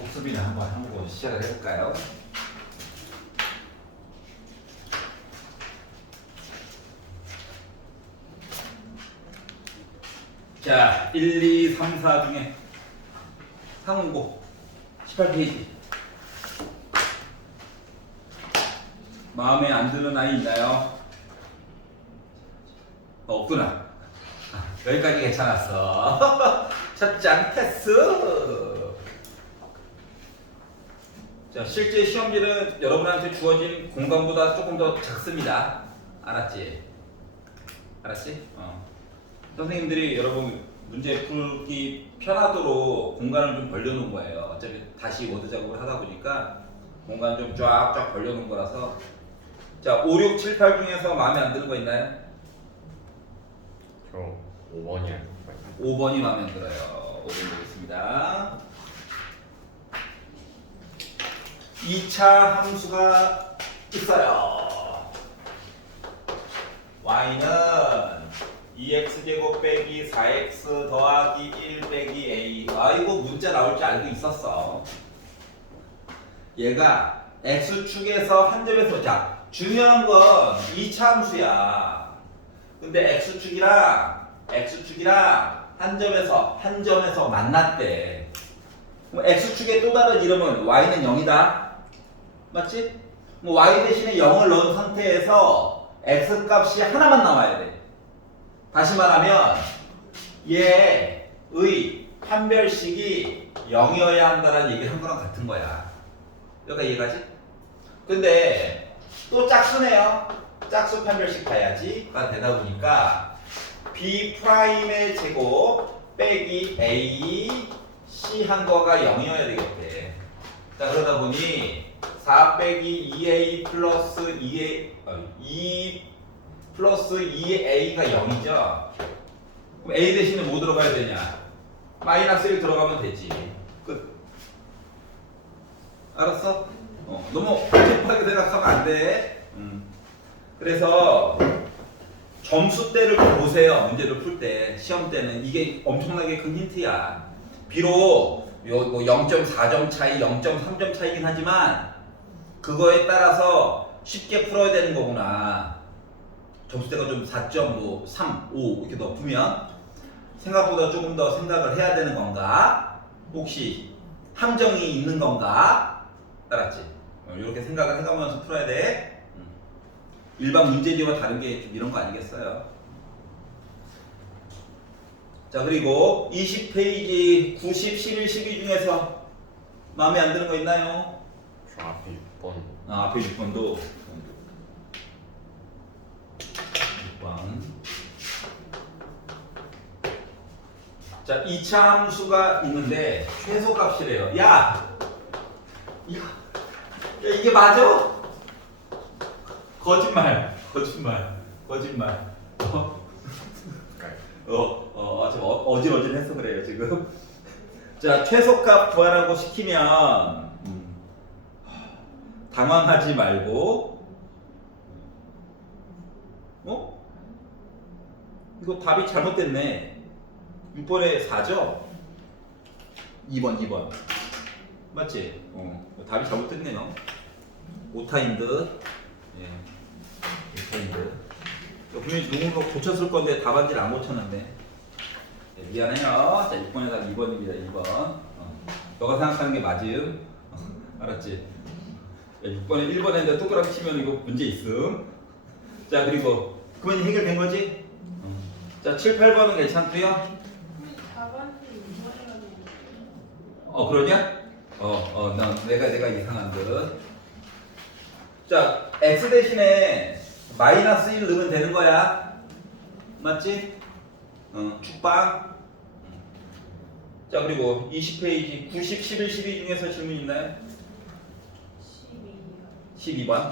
복습이나 한번 해보고 시작을 해볼까요? 자, 1, 2, 3, 4 중에 상운고 18페이지. 마음에 안 드는 아이 있나요? 없구나. 여기까지 괜찮았어. 첫 장 패스. 자, 실제 시험지는 여러분한테 주어진 공간보다 조금 더 작습니다. 알았지? 알았지? 선생님들이 여러분 문제 풀기 편하도록 공간을 좀 벌려놓은 거예요. 어차피 다시 워드 작업을 하다 보니까 공간 좀 쫙쫙 벌려놓은 거라서. 자, 5, 6, 7, 8 중에서 마음에 안 드는 거 있나요? 저 5번이요. 5번이 마음에 안 들어요. 5번 보겠습니다. 2차 함수가 있어요. y는 2x제곱 빼기 4x 더하기 1 빼기 a. 아, 이거 문자 나올 줄 알고 있었어. 얘가 x축에서 한 점에서, 자, 중요한 건 2차 함수야. 근데 x축이랑 한 점에서 만났대. 그럼 x축의 또 다른 이름은 y는 0이다. 맞지? 뭐 y 대신에 0을 넣은 상태에서 x 값이 하나만 나와야 돼. 다시 말하면 얘의 판별식이 0이어야 한다는 얘기를 한 거랑 같은 거야. 여기가 이해가지? 근데 또 짝수네요. 짝수 판별식 봐야지가 되다 보니까 b'의 제곱 빼기 a c 한 거가 0이어야 되겠대. 자, 그러다 보니 4 빼기 2a 플러스 2 플러스 2a가 0이죠. 그럼 a 대신에 뭐 들어가야 되냐? 마이너스 1 들어가면 되지. 끝. 알았어? 너무 복잡하게 생각하면 안 돼. 그래서 점수대를 보세요. 문제를 풀 때, 시험 때는 이게 엄청나게 큰 힌트야. 비록 뭐 0.4점 차이, 0.3점 차이긴 하지만 그거에 따라서 쉽게 풀어야 되는 거구나. 점수대가 좀 4.3, 5 이렇게 높으면 생각보다 조금 더 생각을 해야 되는 건가? 혹시 함정이 있는 건가? 알았지? 이렇게 생각을 해가면서 풀어야 돼. 일반 문제지와 다른 게 좀 이런 거 아니겠어요? 자, 그리고 20페이지 90, 11, 12 중에서 마음에 안 드는 거 있나요? 저 앞에 6번. 앞에 6번도 6번. 자, 2차 함수가 있는데 최소값이래요. 야, 이게 맞아? 거짓말. 좀 어질어질해서 그래요 지금. 자, 최소값 구하라고 시키면 당황하지 말고, 이거 답이 잘못됐네. 6번에 4죠? 2번 맞지? 답이 잘못됐네요. 오타인드. 예, 오타인드. 분명히 누군가 고쳤을 건데 답안지를 안 고쳤는데. 네, 미안해요. 자, 6번에다 2번입니다. 2번. 너가 생각하는 게 맞음. 알았지? 야, 6번에 1번 했는데 동그랗게 치면 이거 문제 있음. 자, 그리고 그러면 해결된 거지? 자, 7, 8번은 괜찮고요. 그러냐? 내가 이상한 듯. 자, x 대신에 마이너스 1 넣으면 되는 거야. 맞지? 축방. 자, 그리고 20페이지 90, 11, 12 중에서 질문 있나요? 12번.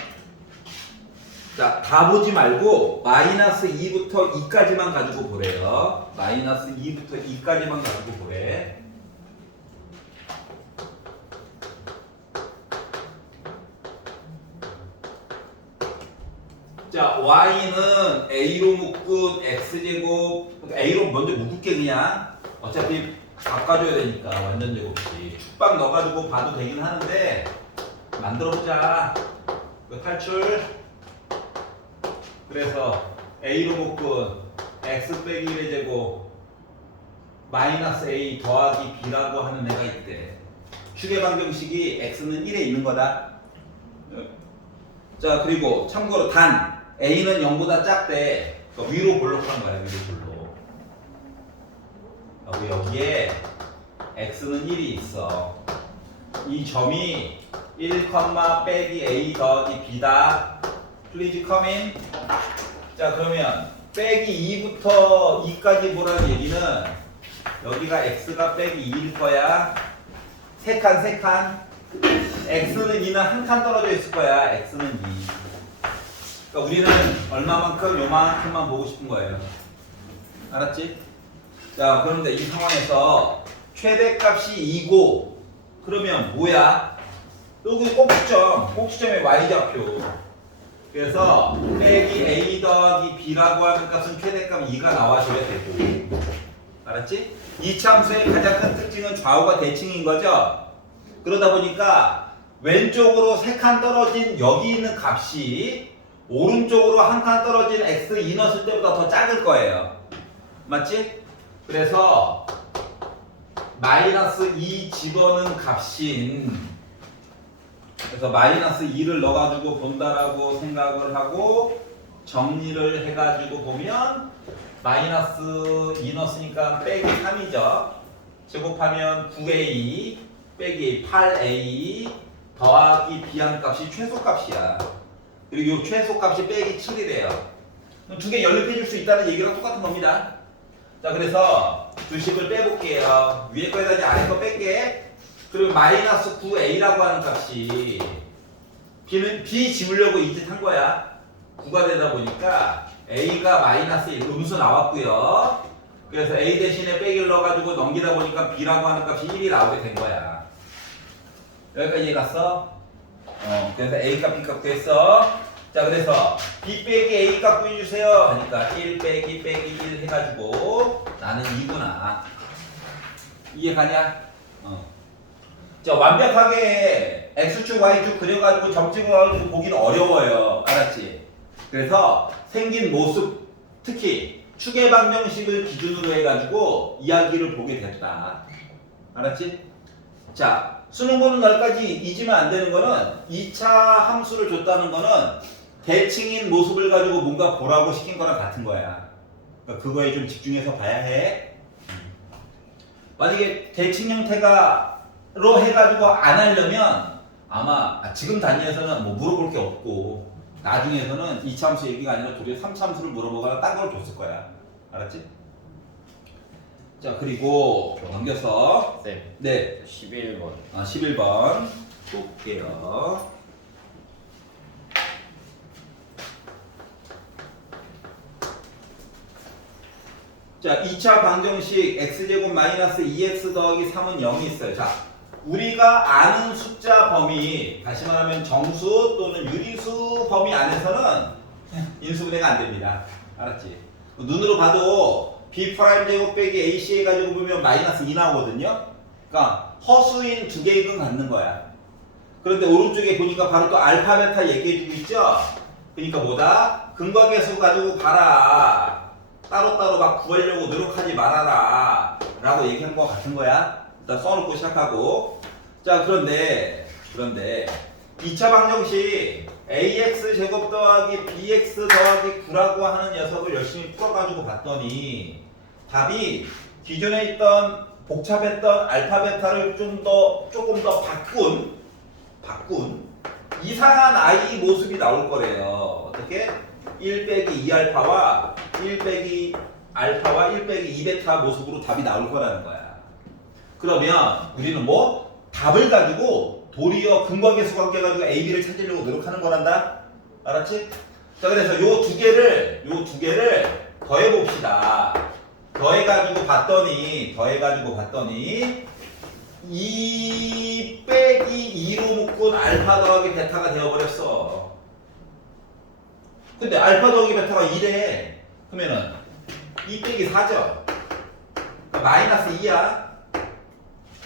자, 다 보지 말고 마이너스 2부터 2까지만 가지고 보래요. 마이너스 2부터 2까지만 가지고 보래. 자, y는 a로 묶은 x제곱, A로 먼저 묶을게 그냥. 어차피 바꿔줘야 되니까 완전 제곱식. 축박 넣어가지고 봐도 되긴 하는데 만들어보자. 이거 탈출. 그래서 A로 묶은 X 빼기 1의 제곱 마이너스 A 더하기 B라고 하는 애가 있대. 축의 방정식이 X는 1에 있는 거다. 자, 그리고 참고로 단 A는 0보다 작대. 그러니까 위로 볼록한 거야, 위로 볼록. 여기에 X는 1이 있어. 이 점이 1, 빼기 A 더하기 B다. Please come in. 자, 그러면 빼기 2부터 2까지 보라는 얘기는 여기가 X가 빼기 2일 거야. 세 칸. X는 2는 한 칸 떨어져 있을 거야. X는 2. 그러니까 우리는 얼마만큼 요만큼만 보고 싶은 거예요. 알았지? 자, 그런데 이 상황에서 최대값이 2고 그러면 뭐야? 여기 꼭지점의 y좌표. 그래서 빼기 a 더하기 b라고 하는 값은 최대값 2가 나와줘야 되고. 알았지? 이 참수의 가장 큰 특징은 좌우가 대칭인 거죠. 그러다 보니까 왼쪽으로 3칸 떨어진 여기 있는 값이 오른쪽으로 한 칸 떨어진 x 이 넣었을 때보다 더 작을 거예요. 맞지? 그래서 마이너스 2 집어넣은 값인, 그래서 마이너스 2를 넣어가지고 본다라고 생각을 하고 정리를 해가지고 보면 마이너스 2 넣었으니까 빼기 3이죠. 제곱하면 9a 빼기 8a 더하기 b하는 값이 최소값이야. 그리고 이 최소값이 빼기 7이래요. 두 개 연립해 줄 수 있다는 얘기랑 똑같은 겁니다. 자, 그래서 주식을 빼볼게요. 위에 거에다 이제 아래 거 뺄게. 그리고 마이너스 9a라고 하는 값이 b는 b 지우려고 이 짓 한 거야. 9가 되다 보니까 a가 마이너스 1 음수 나왔고요. 그래서 a 대신에 빼기를 넣어가지고 넘기다 보니까 b라고 하는 값이 1이 나오게 된 거야. 여기까지 이해 갔어? 그래서 a 값 b 값 됐어. 자, 그래서 b 빼기 a 값 구해주세요 하니까 1 빼기 1 해가지고 나는 2구나. 이해가냐? 자, 완벽하게 x축 y축 그려가지고 점찍어 가지고 보기는 어려워요. 알았지? 그래서 생긴 모습, 특히 축의 방정식을 기준으로 해가지고 이야기를 보게 됐다. 알았지? 자, 수능 보는 날까지 잊으면 안 되는 거는 2차 함수를 줬다는 거는 대칭인 모습을 가지고 뭔가 보라고 시킨 거랑 같은 거야. 그러니까 그거에 좀 집중해서 봐야 해. 만약에 대칭 형태가로 해가지고 안 하려면 아마 지금 단위에서는 뭐 물어볼 게 없고 나중에서는 2차 함수 얘기가 아니라 도리어 3차 함수를 물어보거나 딴 걸 줬을 거야. 알았지? 자, 그리고 넘겨서 쌤. 네, 11번. 11번 볼게요. 자, 2차 방정식 x제곱 마이너스 2x 더하기 3은 0이 있어요. 자, 우리가 아는 숫자 범위, 다시 말하면 정수 또는 유리수 범위 안에서는 인수분해가 안 됩니다. 알았지? 눈으로 봐도 b 프라임 제곱 빼기 ac 해가지고 보면 마이너스 2 나오거든요. 그러니까 허수인 두 개의 근 갖는 거야. 그런데 오른쪽에 보니까 바로 또 알파 베타 얘기해주고 있죠. 그러니까 뭐다? 근과계수 가지고 봐라. 따로따로 막 구하려고 노력하지 말아라 라고 얘기한 거 같은 거야. 일단 써놓고 시작하고. 자, 그런데 2차 방정식 ax 제곱 더하기 bx 더하기 9라고 하는 녀석을 열심히 풀어가지고 봤더니 답이 기존에 있던 복잡했던 알파 베타를 조금 더 바꾼 이상한 i 모습이 나올 거래요. 어떻게? 1 빼기 2알파와 1 빼기 알파와 1 빼기 2베타 모습으로 답이 나올 거라는 거야. 그러면 우리는 뭐? 답을 가지고 도리어 근과계수 관계 가지고 A, B를 찾으려고 노력하는 거란다. 알았지? 자, 그래서 요 두 개를 더해 봅시다. 더해가지고 봤더니 2 빼기 2로 묶은 알파 더하기 베타가 되어버렸어. 근데 알파 더하기 베타가 2래. 그러면은 2 빼기 4죠. 그러니까 마이너스 2야.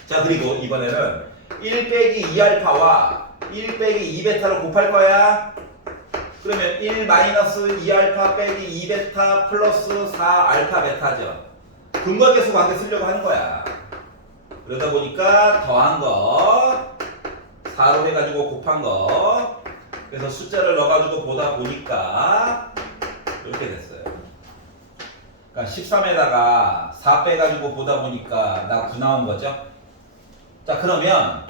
자, 그리고 이번에는 1 빼기 2알파와 1 빼기 2베타를 곱할 거야. 그러면 1 마이너스 2알파 빼기 2베타 플러스 4알파 베타죠. 근거계수 관계 쓰려고 하는 거야. 그러다 보니까 더한 거 4로 해가지고 곱한 거, 그래서 숫자를 넣어가지고 보다 보니까 이렇게 됐어요. 그러니까 13에다가 4 빼가지고 보다 보니까 나 9 나온 거죠. 자, 그러면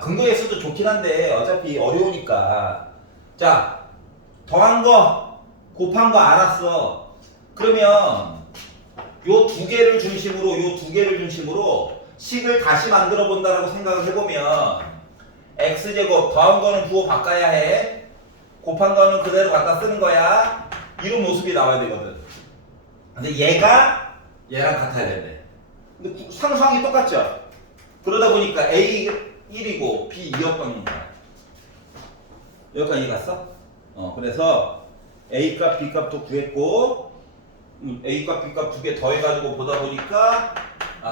근거계수도 좋긴 한데 어차피 어려우니까, 자, 더한 거 곱한 거 알았어. 그러면 요 두 개를 중심으로 식을 다시 만들어 본다라고 생각을 해보면 x제곱 더한 거는 부호 바꿔야 해. 곱한 거는 그대로 갖다 쓰는 거야. 이런 모습이 나와야 되거든. 근데 얘가 얘랑 같아야 된대. 근데 상수항이 똑같죠? 그러다 보니까 a 1이고 b 2였던 거야. 여기까지 갔어? 그래서 a 값, b 값도 구했고, a 값, b 값 두 개 더해가지고 보다 보니까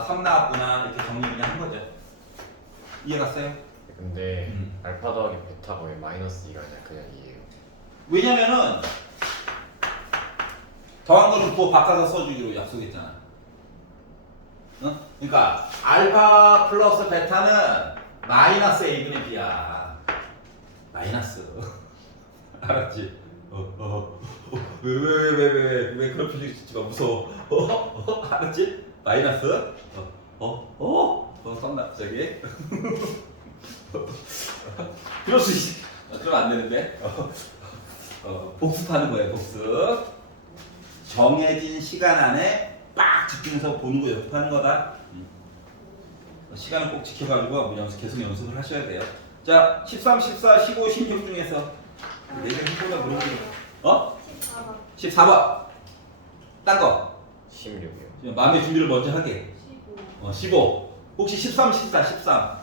3 나왔구나, 이렇게 정리 그냥 한 거죠. 이해 갔어요? 근데 알파 더하기 베타가 왜 마이너스 2가 아니라 그냥 2예요? 왜냐면은 더한 거는 부호 바꿔서 써주기로 약속했잖아. 그러니까 알파 플러스 베타는 마이너스 a분의 b야. 마이너스. 알았지? 왜 그런 표정 짓지마. 무서워. 알았지? 마이너스. 썸나 갑자기. 그럴 수 있어. 그러면 안 되는데. 복습하는 거예요, 복습. 정해진 시간 안에 빡 집중해서 보는 거 연습하는 거다. 시간을 꼭 지켜가지고 계속 연습을 하셔야 돼요. 자, 13, 14, 15, 16 중에서 내가 해보다 물어보는 거. 14번. 딴 거. 16이요. 마음의 준비를 먼저 하게. 15. 혹시 13, 14, 13.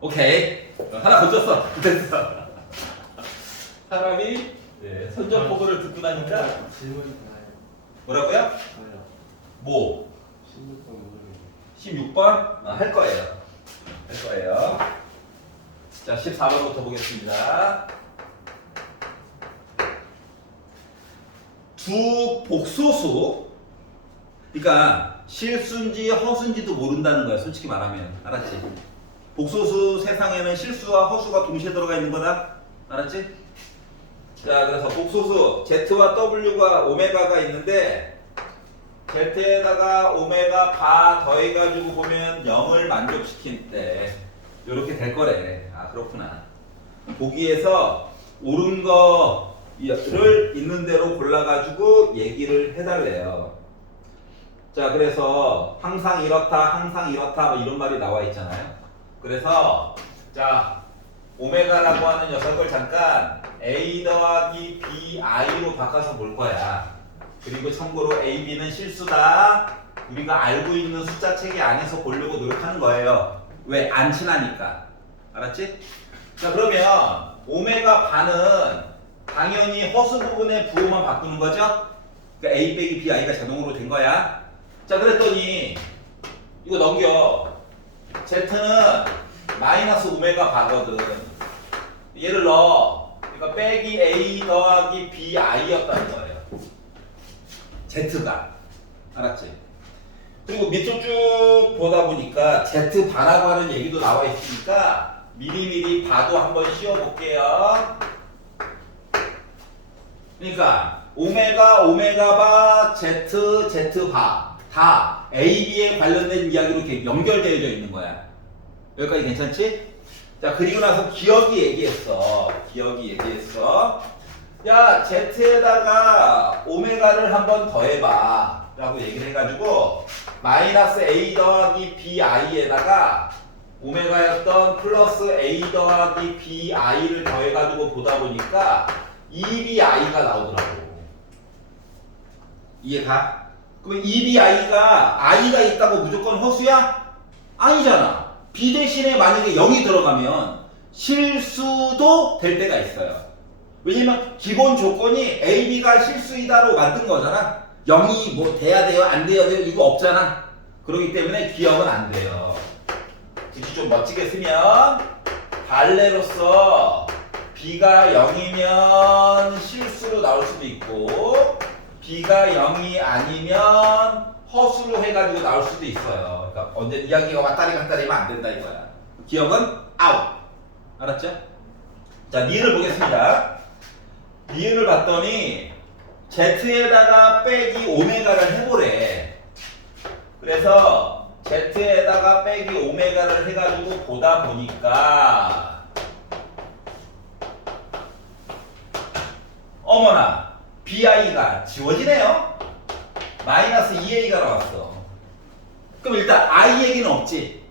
오케이. 하나 건졌어. 됐어. 사람이 선전포고를 듣고 나니까 질문이 나요. 뭐라고요? 저요. 뭐? 16번 모르겠어요. 16번? 할 거예요. 할 거예요. 자, 14번부터 보겠습니다. 두 복소수. 그러니까 실수인지 허수인지도 모른다는 거야, 솔직히 말하면. 알았지? 복소수 세상에는 실수와 허수가 동시에 들어가 있는 거다. 알았지? 자, 그래서 복소수 Z와 W가 오메가가 있는데 Z에다가 오메가 바 더해가지고 보면 0을 만족시킬 때 이렇게 될 거래. 그렇구나. 보기에서 옳은 거를 있는 대로 골라가지고 얘기를 해달래요. 자, 그래서 항상 이렇다 뭐 이런 말이 나와 있잖아요. 그래서 자, 오메가라고 하는 녀석을 잠깐 a 더하기 bi로 바꿔서 볼 거야. 그리고 참고로 a, b는 실수다. 우리가 알고 있는 숫자 체계 안에서 보려고 노력하는 거예요. 왜? 안 친하니까. 알았지? 자, 그러면 오메가 바는 당연히 허수 부분의 부호만 바꾸는 거죠? 그러니까 a 빼기 bi가 자동으로 된 거야. 자, 그랬더니 이거 넘겨. z는 마이너스 오메가 바거든. 얘를 넣어. 그러니까 빼기 a 더하기 bi였다는 거예요. z가. 알았지? 그리고 밑줄 쭉 보다 보니까 z 바라고 하는 얘기도 나와 있으니까 미리미리 바도 한번 씌워볼게요. 그러니까 오메가 바 z 바 다 a, b에 관련된 이야기로 이렇게 연결되어져 있는 거야. 여기까지 괜찮지? 자, 그리고 나서 기억이 얘기했어. 야, z에다가 오메가를 한번 더해봐 라고 얘기를 해가지고 마이너스 a 더하기 bi에다가 오메가였던 플러스 a 더하기 bi를 더해가지고 보다 보니까 2bi가 나오더라고. 이해가? 그러면 2bi가 i가 있다고 무조건 허수야? 아니잖아. b 대신에 만약에 0이 들어가면 실수도 될 때가 있어요. 왜냐면 기본 조건이 a, b가 실수이다로 만든 거잖아. 0이 뭐 돼야 돼요? 안 돼야 돼요? 이거 없잖아. 그렇기 때문에 기억은 안 돼요. 굳이 좀 멋지게 쓰면 발레로서 B가 0이면 실수로 나올 수도 있고 B가 0이 아니면 허수로 해가지고 나올 수도 있어요. 그러니까 언제 이야기가 왔다리 갔다리면 안 된다 이거야. 기억은 아웃. 알았죠? 자, 니은을 보겠습니다. 니은을 봤더니 Z에다가 빼기 오메가를 해보래. 그래서 Z에다가 빼기 오메가를 해가지고 보다 보니까 어머나 BI가 지워지네요. 마이너스 2A가 나왔어. 그럼 일단 I 얘기는 없지.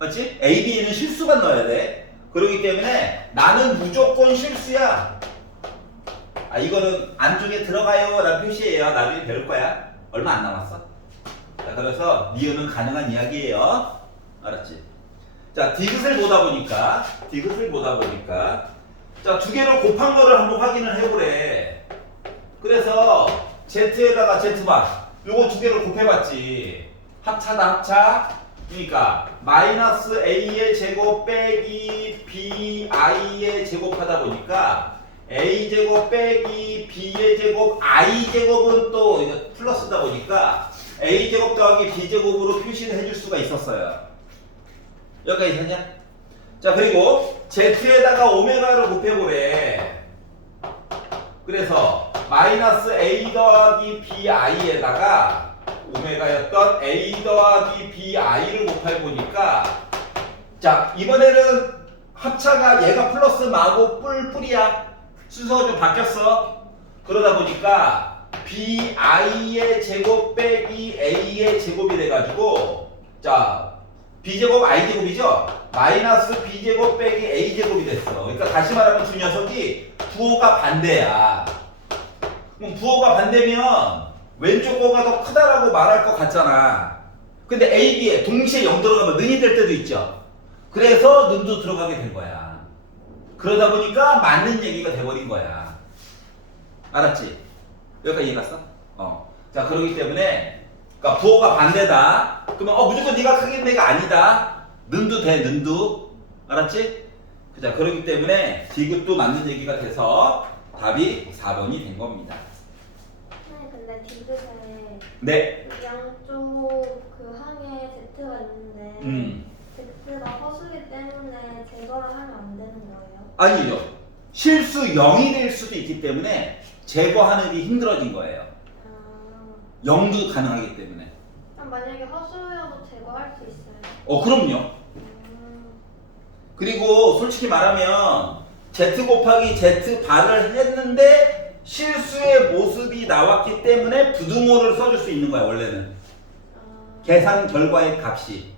맞지? A, B는 실수만 넣어야 돼. 그렇기 때문에 나는 무조건 실수야. 아, 이거는 안쪽에 들어가요 라는 표시예요. 나중에 배울 거야. 얼마 안 남았어. 자, 그래서 니은은 가능한 이야기예요. 알았지? 자, 디귿을 보다 보니까 자, 두 개를 곱한 거를 한번 확인을 해보래. 그래서 Z에다가 Z바 요거 두 개를 곱해봤지. 합차다 합차. 그러니까 마이너스 A의 제곱 빼기 BI의 제곱하다 보니까 A제곱 빼기 B의 제곱 I제곱은 또 이거 플러스다 보니까 A제곱 더하기 B제곱으로 표시를 해줄 수가 있었어요. 여기까지 됐냐? 자, 그리고 Z에다가 오메가를 곱해보래. 그래서 마이너스 A 더하기 BI에다가 오메가였던 A 더하기 BI를 곱해보니까 자, 이번에는 합차가 얘가 플러스 마고 뿔뿔이야. 순서가 좀 바뀌었어. 그러다 보니까 BI의 제곱 빼기 A의 제곱이 돼가지고 자, B제곱 I제곱이죠? 마이너스 B제곱 빼기 A제곱이 됐어. 그러니까 다시 말하면 두 녀석이 부호가 반대야. 그럼 부호가 반대면 왼쪽 거가 더 크다라고 말할 것 같잖아. 근데 A, B에 동시에 0 들어가면 는이 될 때도 있죠. 그래서 는도 들어가게 된 거야. 그러다 보니까 맞는 얘기가 돼버린 거야. 알았지? 여기까지 이해 갔어? 자, 그러기 때문에 그러니까 부호가 반대다. 그러면 무조건 네가 크겠네 가 아니다. 는도 돼, 는도. 알았지? 자, 그러기 때문에 디귿도 맞는 얘기가 돼서 답이 4번이 된 겁니다. 네, 근데 디귿에 네. 양쪽 그 항에 Z가 있는데 Z가 허수기 때문에 제거를 하면 안 되는 거예요? 아니죠. 실수 0이 될 수도 있기 때문에 제거하는 게 힘들어진 거예요. 아, 0도 가능하기 때문에. 그럼 만약에 허수여도 제거할 수 있어요? 그럼요. 그리고 솔직히 말하면 Z 곱하기 Z 바를 했는데 실수의 모습이 나왔기 때문에 부등호를 써줄 수 있는 거야, 원래는. 계산 결과의 값이.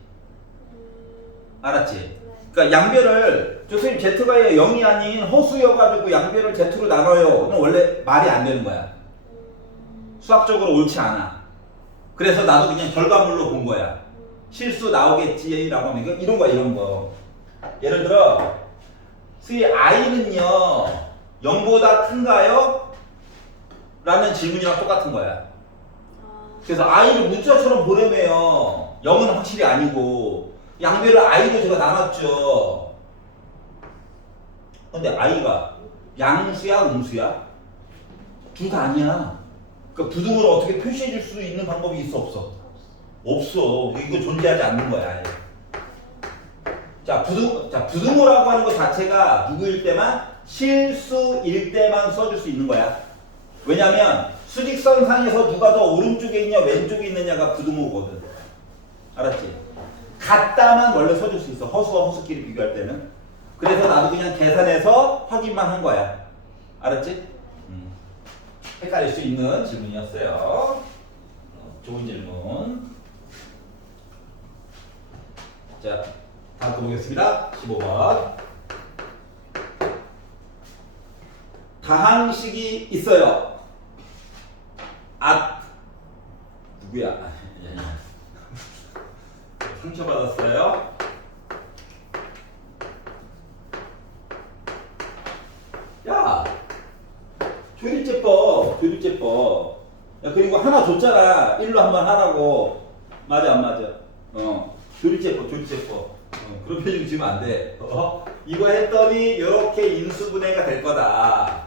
알았지? 그러니까 양변을 선생님 Z가 0이 아닌 허수여가지고 양변을 Z로 나눠요. 그럼 원래 말이 안 되는 거야. 수학적으로 옳지 않아. 그래서 나도 그냥 결과물로 본 거야. 실수 나오겠지라고 하면 이런 거야, 이런 거. 예를 들어 수의 I는요 0보다 큰가요? 라는 질문이랑 똑같은 거야. 그래서 I를 문자처럼 보내면 0은 확실히 아니고 양변을 I로 제가 나눴죠. 근데 I가 양수야 음수야? 둘 다 아니야. 그러니까 부등호를 어떻게 표시해 줄 수 있는 방법이 있어 없어? 없어. 이거 존재하지 않는 거야. 아예. 자, 부등호라고 하는 것 자체가 누구일 때만? 실수일 때만 써줄 수 있는 거야. 왜냐면 수직선상에서 누가 더 오른쪽에 있냐 왼쪽에 있느냐가 부등호거든. 알았지? 같다만 원래 써줄 수 있어. 허수와 허수끼리 비교할 때는. 그래서 나도 그냥 계산해서 확인만 한 거야. 알았지? 헷갈릴 수 있는 질문이었어요. 좋은 질문. 자, 다음 거 보겠습니다. 15번. 다항식이 있어요. 누구야? 상처받았어요. 야, 조립제법. 야, 그리고 하나 줬잖아. 1로 한번 하라고. 맞아, 안 맞아? 조립제법. 그런 표정 지으면 안 돼. 이거 했더니 이렇게 인수분해가 될 거다.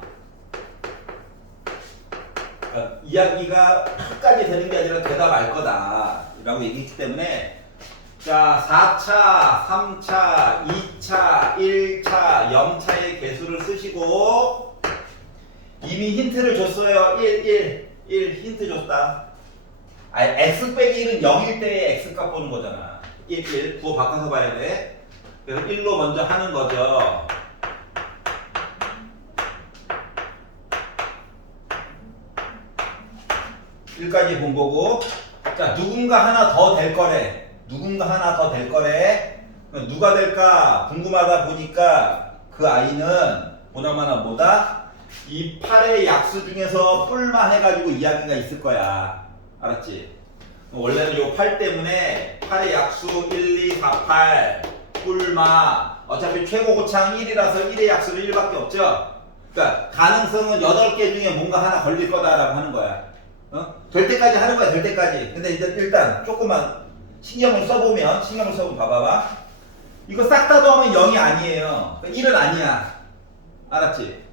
그러니까 이야기가 끝까지 되는 게 아니라 되다 말 거다 라고 얘기했기 때문에 자 4차, 3차, 2차, 1차, 0차의 개수를 쓰시고 이미 힌트를 줬어요. 1 힌트 줬다. 아니 x 빼기 1은 0일 때의 x값 보는 거잖아. 1 부호 바꿔서 봐야 돼. 그래서 1로 먼저 하는 거죠. 까지 본 거고, 자 누군가 하나 더 될 거래. 누군가 하나 더 될 거래. 누가 될까 궁금하다 보니까 그 아이는 보나마나 뭐다? 이 8의 약수 중에서 뿔만 해가지고 이야기가 있을 거야. 알았지? 원래는 요 8 때문에 8의 약수 1, 2, 4, 8 뿔마 어차피 최고 고창 1이라서 1의 약수는 1밖에 없죠? 그러니까 가능성은 8개 중에 뭔가 하나 걸릴 거다라고 하는 거야. 될 때까지 하는 거야, 될 때까지. 근데 이제 일단 조금만 신경을 써보면 봐봐봐. 이거 싹 다 더하면 0이 아니에요. 1은 아니야. 알았지?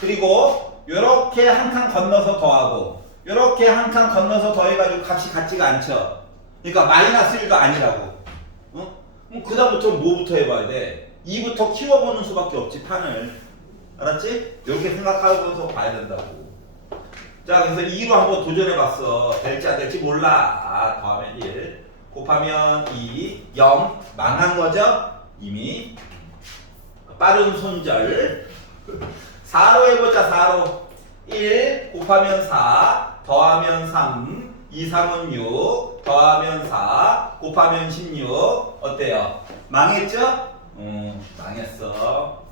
그리고 요렇게 한 칸 건너서 더하고 요렇게 한 칸 건너서 더해가지고 값이 같지가 않죠. 그러니까 마이너스 1도 아니라고. 그럼 그 다음부터 뭐부터 해봐야 돼? 2부터 키워보는 수밖에 없지, 판을. 알았지? 이렇게 생각하면서 봐야 된다고. 자, 그래서 2로 한번 도전해봤어. 될지 안 될지 몰라. 더하면 1 곱하면 2 0 망한 거죠? 이미 빠른 손절. 4로 해보자. 4로 1 곱하면 4 더하면 3 2, 3은 6 더하면 4 곱하면 16 어때요? 망했죠? 망했어.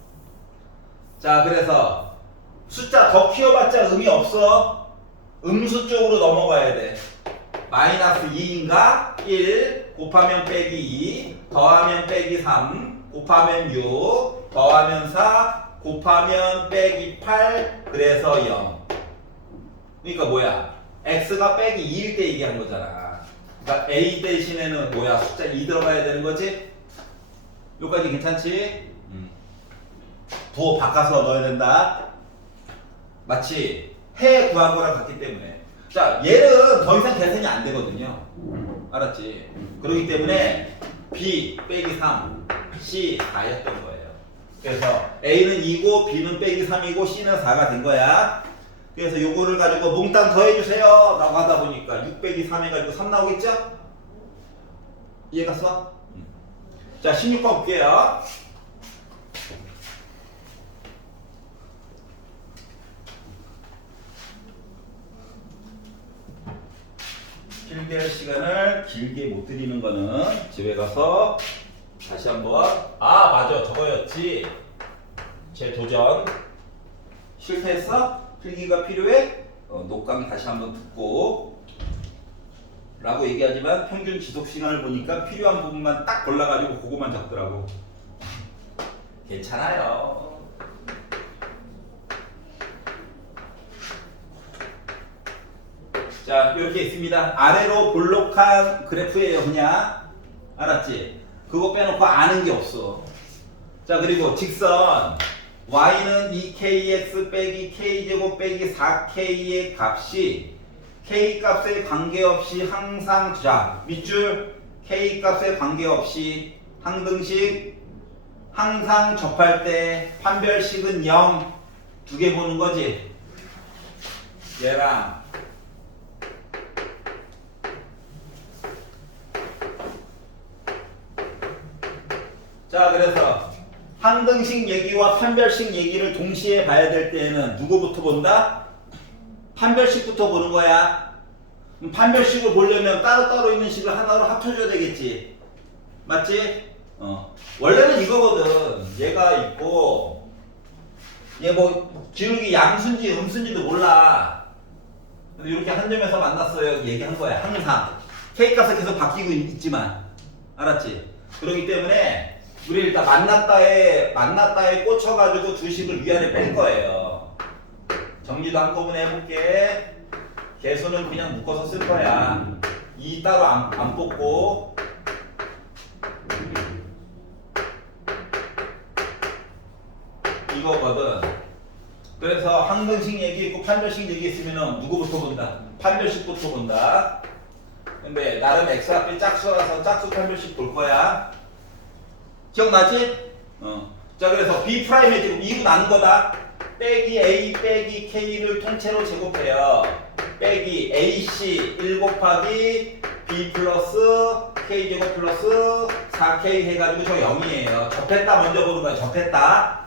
자, 그래서 숫자 더 키워봤자 의미 없어. 음수 쪽으로 넘어가야 돼. 마이너스 2인가? 1 곱하면 빼기 2 더하면 빼기 3 곱하면 6 더하면 4 곱하면 빼기 8 그래서 0. 그러니까 뭐야? x가 빼기 2일 때 얘기한 거잖아. 그러니까 a 대신에는 뭐야? 숫자 2 들어가야 되는 거지? 여기까지 괜찮지? 부호 바꿔서 넣어야 된다. 마치 해 구한 거랑 같기 때문에. 자, 얘는 더 이상 계산이 안 되거든요. 알았지? 그렇기 때문에 b 빼기 3, c 4였던 거예요. 그래서 a는 2고 b는 빼기 3이고 c는 4가 된 거야. 그래서 요거를 가지고 몽땅 더해주세요 라고 하다 보니까 6 빼기 3 해가지고 3 나오겠죠? 이해갔어? 자, 16번 볼게요. 길게 할 시간을 길게 못 드리는 거는 집에 가서 다시 한번 맞아 저거였지. 재도전. 실패했어? 필기가 필요해? 녹강 다시 한번 듣고 라고 얘기하지만 평균 지속 시간을 보니까 필요한 부분만 딱 골라가지고 그거만 적더라고. 괜찮아요. 자, 이렇게 있습니다. 아래로 볼록한 그래프예요, 그냥. 알았지? 그거 빼놓고 아는 게 없어. 자, 그리고 직선 y는 2kx 빼기 k제곱 빼기 4k의 값이 k 값에 관계없이 항상 자 밑줄 k 값에 관계없이 항등식 항상 접할 때 판별식은 0 두 개 보는 거지. 얘랑 자, 그래서 항등식 얘기와 판별식 얘기를 동시에 봐야 될 때에는 누구부터 본다? 판별식부터 보는 거야. 판별식을 보려면 따로따로 있는 식을 하나로 합쳐줘야 되겠지. 맞지? 원래는 이거거든. 얘가 있고 얘 뭐 기울기 양수인지 음수인지도 몰라. 근데 이렇게 한 점에서 만났어요. 얘기한 거야. 항상 k 값은 계속 바뀌고 있지만. 알았지? 그렇기 때문에 우리 일단 만났다에 꽂혀가지고 두 식을 위아래 뺄 거예요. 정리도 한꺼번에 해볼게. 개수는 그냥 묶어서 쓸 거야. 2 따로 안 뽑고 이거거든. 그래서 항등식 얘기 있고 판별식 얘기 있으면은 누구부터 본다? 판별식부터 본다. 근데 나름 x 앞이 짝수라서 짝수 판별식 볼 거야. 기억나지? 자, 그래서 b 프라임의 제곱 2구 나는 거다. 빼기 a 빼기 k를 통째로 제곱해요. 빼기 ac 1 곱하기 b 플러스 k 제곱 플러스 4k 해가지고 저 0이에요. 접했다 먼저 보는 거야. 접했다.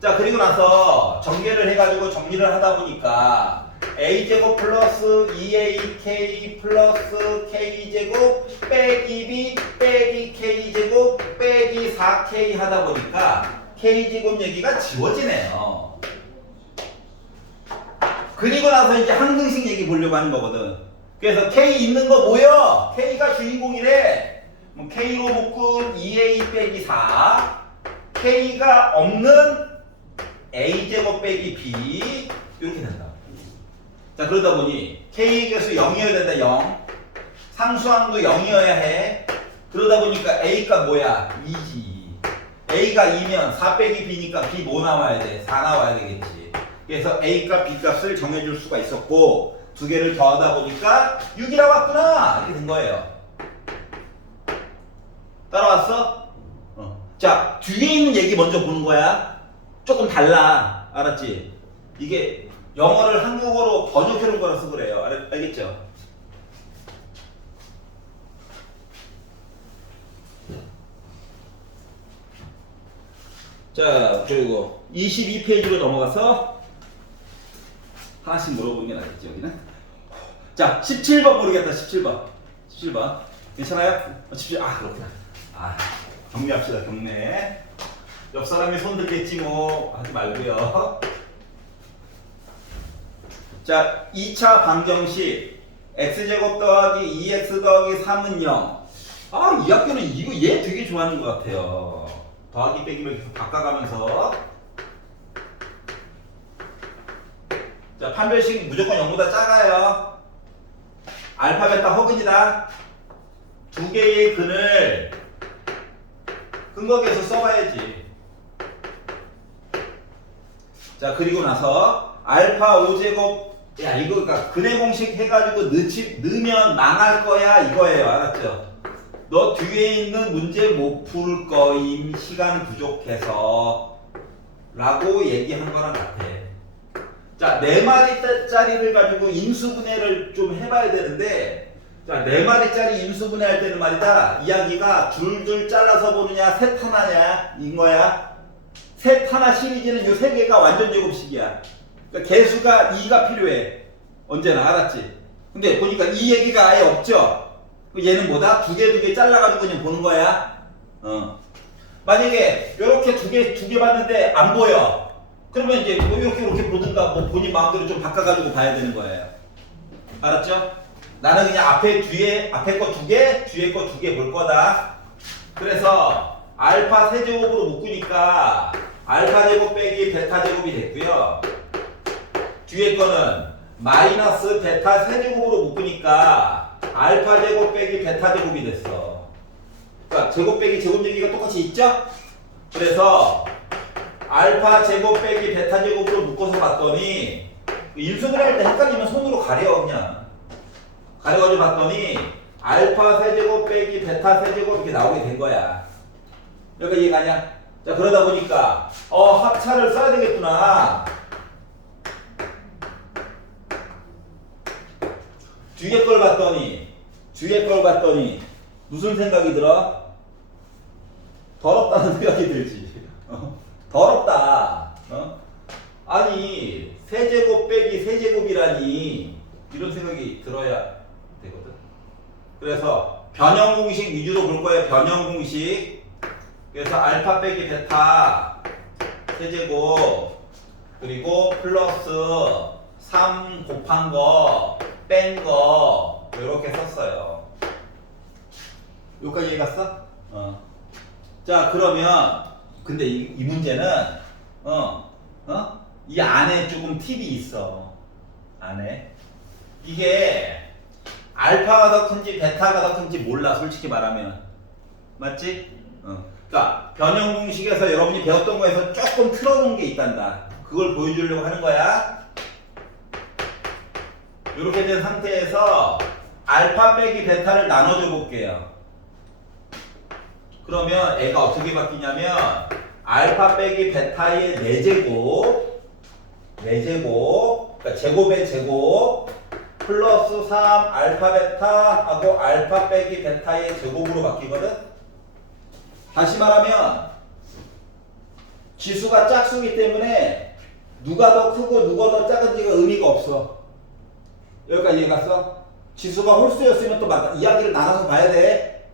자, 그리고 나서 전개를 해가지고 정리를 하다 보니까 a제곱 플러스 2ak 플러스 k제곱 빼기 b 빼기 k제곱 빼기 4k 하다 보니까 k제곱 얘기가 지워지네요. 그리고 나서 이제 항등식 얘기 보려고 하는 거거든. 그래서 k 있는 거 뭐여? k가 주인공이래. k로 묶은 2a 빼기 4 k가 없는 a제곱 빼기 b 이렇게 된다. 자, 그러다 보니 k의 개수 0이어야 된다. 0 상수항도 0이어야 해. 그러다 보니까 a가 뭐야? 2지. a가 2면 4 빼기 b니까 b 뭐 나와야 돼? 4 나와야 되겠지. 그래서 a값 b값을 정해줄 수가 있었고 두 개를 더하다 보니까 6이라고 왔구나 이렇게 된 거예요. 따라왔어? 자, 뒤에 있는 얘기 먼저 보는 거야. 조금 달라. 알았지? 이게 영어를 한국어로 번역해 놓은 거라서 그래요. 알겠죠? 자, 그리고 22페이지로 넘어가서 하나씩 물어보는 게 낫겠지, 여기는? 자, 17번 모르겠다. 17번 괜찮아요? 17, 그렇구나. 경례합시다. 경례. 옆 사람이 손 들겠지 뭐 하지 말고요. 자, 2차 방정식 x제곱 더하기 2x 더하기 3은 0. 이 학교는 이거 얘 되게 좋아하는 것 같아요. 더하기 빼기를 계속 바꿔가면서. 자, 판별식 무조건 0보다 작아요. 알파 베타 허근이다. 두 개의 근을 근거계에서 써봐야지. 자, 그리고 나서 알파 5제곱 야, 이거 그러니까 근의 공식 해가지고 넣으면 망할 거야 이거예요. 알았죠? 너 뒤에 있는 문제 못 풀 거임 시간 부족해서 라고 얘기한 거랑 같아. 자, 4마리짜리를 가지고 인수분해를 좀 해봐야 되는데, 자, 4마리짜리 인수분해 할 때는 말이다, 이야기가 줄줄 잘라서 보느냐 셋 하나냐 이거야. 셋 하나 시리즈는 요 3개가 완전 제곱식이야. 그러니까 개수가 2가 필요해. 언제나. 알았지? 근데 보니까 이 얘기가 아예 없죠? 얘는 뭐다? 두 개 잘라가지고 그냥 보는 거야. 만약에 이렇게 두 개 봤는데 안 보여. 그러면 이제 뭐 이렇게 보든가 뭐 본인 마음대로 좀 바꿔가지고 봐야 되는 거예요. 알았죠? 나는 그냥 앞에 거 2개, 뒤에 거 2개 볼 거다. 그래서 알파 세제곱으로 묶으니까 알파 제곱 빼기 베타 제곱이 됐고요. 뒤에 거는 마이너스 베타 세제곱으로 묶으니까 알파 제곱 빼기 베타 제곱이 됐어. 그러니까 제곱 빼기 제곱 얘기가 똑같이 있죠? 그래서 알파 제곱 빼기 베타 제곱으로 묶어서 봤더니 인수분해 할 때 헷갈리면 손으로 가려. 그냥 가려가지고 봤더니 알파 세제곱 빼기 베타 세제곱 이렇게 나오게 된 거야. 여기가 이해가냐? 자, 그러다 보니까 합차를 써야 되겠구나. 뒤에 걸 봤더니 무슨 생각이 들어? 더럽다는 생각이 들지. 더럽다. 아니 세제곱 빼기 세제곱이라니 이런 생각이 들어야 되거든. 그래서 변형 공식 위주로 볼 거예요. 변형 공식. 그래서 알파 빼기 베타 세제곱 그리고 플러스 3 곱한 거 뺀 거 이렇게 썼어요. 여기까지 이해갔어? 자, 그러면 근데 이 문제는 이 안에 조금 팁이 있어. 안에 이게 알파가 더 큰지 베타가 더 큰지 몰라. 솔직히 말하면 맞지? 그러니까 변형 공식에서 여러분이 배웠던 거에서 조금 틀어놓은 게 있단다. 그걸 보여주려고 하는 거야. 이렇게 된 상태에서 알파 빼기 베타를 나눠줘 볼게요. 그러면 애가 어떻게 바뀌냐면 알파 빼기 베타의 4제곱 그러니까 제곱의 제곱 플러스 3 알파 베타 하고 알파 빼기 베타의 제곱으로 바뀌거든. 다시 말하면 지수가 짝수기 때문에 누가 더 크고 누가 더 작은지가 의미가 없어. 여기까지 이해갔어? 지수가 홀수였으면 또 이야기를 나눠서 봐야 돼.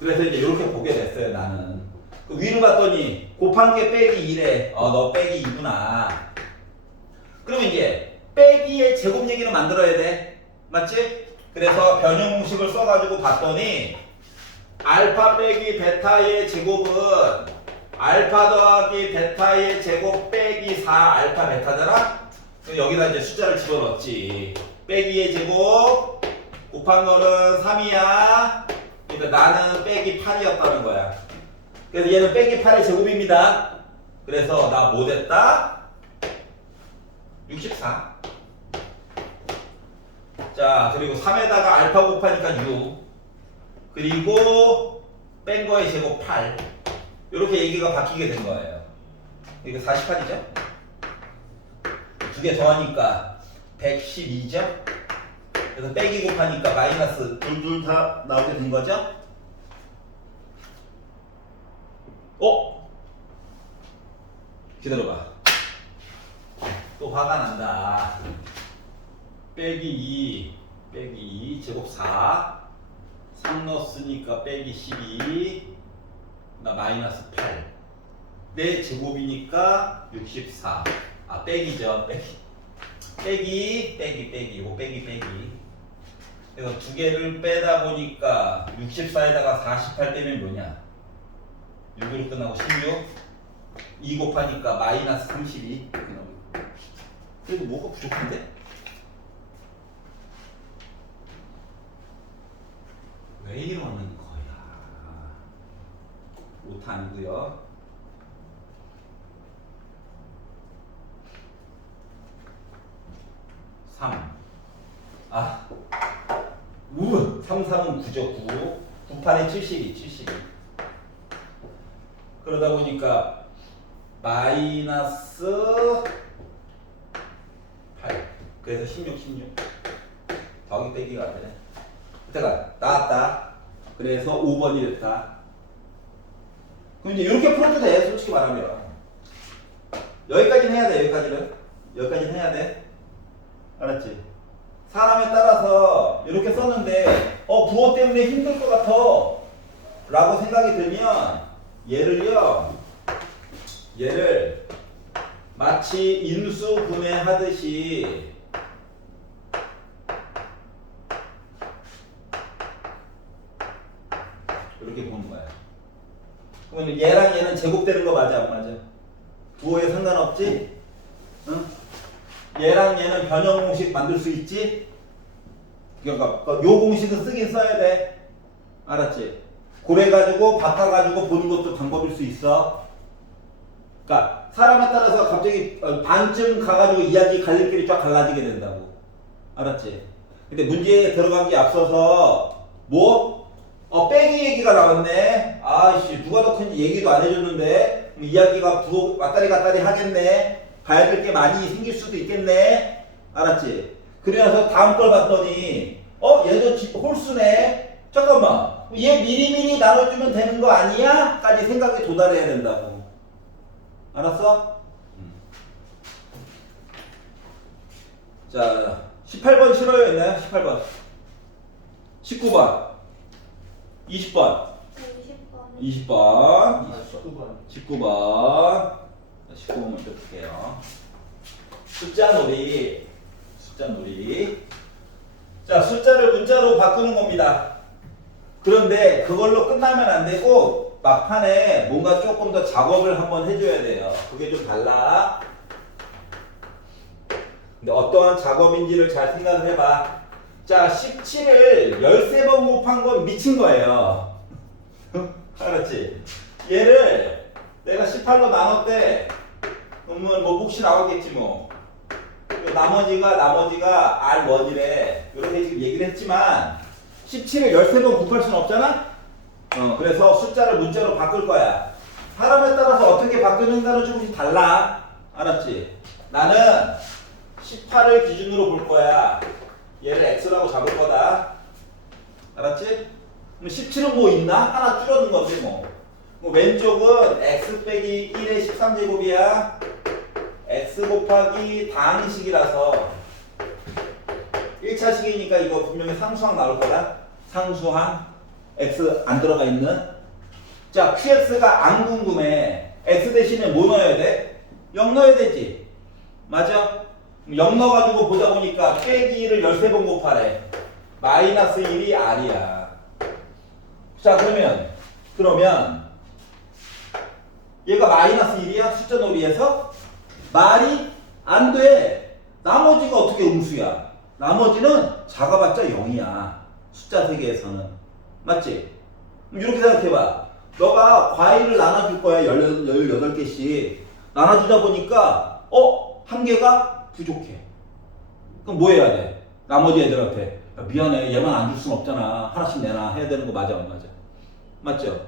그래서 이제 이렇게 보게 됐어요. 나는 그 위로 봤더니 곱한 게 빼기 2래. 너 빼기 2구나. 그러면 이제 빼기의 제곱 얘기를 만들어야 돼. 맞지? 그래서 변형 공식을 써가지고 봤더니 알파 빼기 베타의 제곱은 알파 더하기 베타의 제곱 빼기 4 알파 베타잖아? 그럼 여기다 이제 숫자를 집어넣었지. 빼기의 제곱 곱한 거는 3이야. 그러니까 나는 빼기 8이었다는 거야. 그래서 얘는 빼기 8의 제곱입니다. 그래서 나 뭐 됐다? 64. 자, 그리고 3에다가 알파 곱하니까 6. 그리고 뺀 거의 제곱 8. 이렇게 얘기가 바뀌게 된 거예요. 이거 48이죠? 두 개 더하니까 112죠? 그래서 빼기 곱하니까 마이너스 둘 다 나오게 된 거죠? 기다려봐. 또 화가 난다. 빼기 2 제곱 4 3 넣었으니까 빼기 12 나 마이너스 8 내 제곱이니까 64 빼기죠. 빼기 이거 빼기 그래서 두 개를 빼다 보니까 64에다가 48 빼면 뭐냐 6으로 끝나고 16 2 곱하니까 마이너스 32 그래도 뭐가 부족한데? 왜 이러는 거야? 못하는구요. 3. 3, 3은 9죠. 9. 98에 72. 그러다 보니까 마이너스 8. 그래서 16. 더하기 빼기가 안 되네. 그때가 나왔다. 그래서 5번이 됐다. 그럼 이제 이렇게 풀어도 돼. 솔직히 말하면. 여기까지는 해야 돼. 여기까지는 해야 돼. 알았지? 사람에 따라서 이렇게 썼는데 부호 때문에 힘들 것 같아 라고 생각이 들면 얘를 마치 인수분해 하듯이 이렇게 보는 거야. 그러면 얘랑 얘는 제곱되는 거 맞아 안 맞아? 부호에 상관없지? 응? 얘랑 얘는 변형 공식 만들 수 있지? 그러니까 요 공식은 쓰긴 써야 돼. 알았지? 그래가지고 바꿔가지고 보는 것도 방법일 수 있어. 그러니까 사람에 따라서 갑자기 반쯤 가가지고 이야기 갈릴 길이 쫙 갈라지게 된다고. 알았지? 근데 문제에 들어가기 앞서서 빼기 얘기가 나왔네. 아이씨 누가 더 큰지 얘기도 안 해줬는데 이야기가 부호 왔다리 갔다리 하겠네. 봐야 될 게 많이 생길 수도 있겠네. 알았지? 그래서 다음 걸 봤더니 얘도 홀수네. 잠깐만 얘 미리미리 나눠주면 되는 거 아니야? 까지 생각에 도달해야 된다고. 알았어? 자 18번 싫어요 있나요? 18번 19번 20번 20번 19번 19번 먼저 볼게요. 숫자 놀이. 자, 숫자를 문자로 바꾸는 겁니다. 그런데 그걸로 끝나면 안 되고 막판에 뭔가 조금 더 작업을 한번 해줘야 돼요. 그게 좀 달라. 근데 어떠한 작업인지를 잘 생각을 해봐. 자, 17을 13번 곱한 건 미친 거예요. 알았지? 얘를 내가 18로 나눴대. 그러면 뭐 몫이 나오겠지 뭐. 나머지가 R1이래. 이렇게 지금 얘기를 했지만 17을 13번 곱할 수는 없잖아? 그래서 숫자를 문자로 바꿀 거야. 사람에 따라서 어떻게 바꾸는가는 조금씩 달라. 알았지? 나는 18을 기준으로 볼 거야. 얘를 x라고 잡을 거다. 알았지? 그럼 17은 뭐 있나? 하나 줄여둔 건데 뭐. 왼쪽은 x 빼기 1의 13제곱이야. x 곱하기 당식이라서 1차식이니까 이거 분명히 상수항 나올 거다. 상수항 x 안 들어가 있는. 자, qx가 안 궁금해. x 대신에 뭐 넣어야 돼? 0 넣어야 되지. 맞아? 0 넣어가지고 보다 보니까 빼기 1을 13번 곱하래. 마이너스 1이 r이야. 자, 그러면 얘가 마이너스 1이야? 숫자 놀이에서? 말이 안 돼. 나머지가 어떻게 음수야? 나머지는 작아봤자 0이야. 숫자 세계에서는. 맞지? 이렇게 생각해봐. 너가 과일을 나눠줄 거야. 18개씩. 나눠주다 보니까 한 개가 부족해. 그럼 뭐 해야 돼? 나머지 애들한테 야, 미안해. 얘만 안 줄 순 없잖아. 하나씩 내놔. 해야 되는 거 맞아 안 맞아? 맞죠?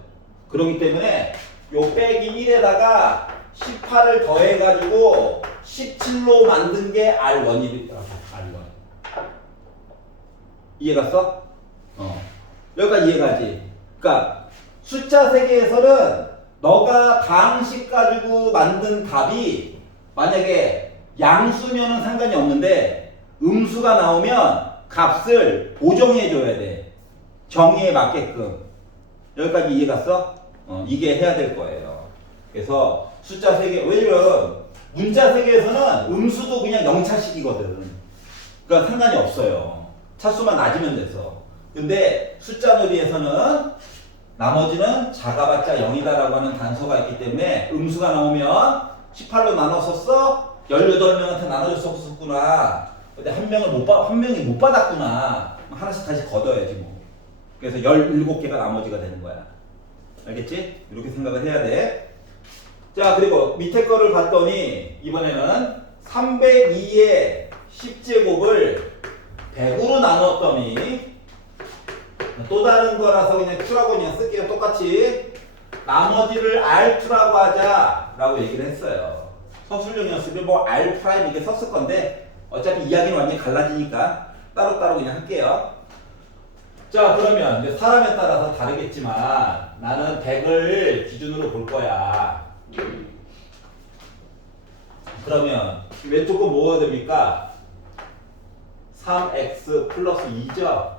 그렇기 때문에 요 빼기 1에다가 18을 더해가지고 17로 만든 게 R1이더라고. R1. 이해갔어? 여기까지 이해가지? 그러니까 숫자 세계에서는 너가 당식 가지고 만든 답이 만약에 양수면은 상관이 없는데 음수가 나오면 값을 보정해줘야 돼. 정의에 맞게끔. 여기까지 이해갔어? 이게 해야 될 거예요. 그래서 숫자 세계, 왜냐면 문자 세계에서는 음수도 그냥 0차식이거든. 그러니까 상관이 없어요. 차수만 낮으면 돼서. 근데 숫자 놀이에서는 나머지는 작아봤자 0이다라고 하는 단서가 있기 때문에 음수가 나오면 18로 나눴었어? 18명한테 나눠줬었구나. 근데 한 명이 못 받았구나. 하나씩 다시 걷어야지 뭐. 그래서 17개가 나머지가 되는 거야. 알겠지? 이렇게 생각을 해야 돼. 자, 그리고 밑에 거를 봤더니 이번에는 302의 10제곱을 100으로 나눴더니 또 다른 거라서 그냥 Q라고 그냥 쓸게요. 똑같이 나머지를 R2라고 하자라고 얘기를 했어요. 서술형이었으면 뭐 R' 이렇게 썼을 건데 어차피 이야기는 완전히 갈라지니까 따로따로 그냥 할게요. 자, 그러면 이제 사람에 따라서 다르겠지만 나는 100을 기준으로 볼 거야. 그러면 왼쪽 거 뭐가 됩니까? 3x 플러스 2죠?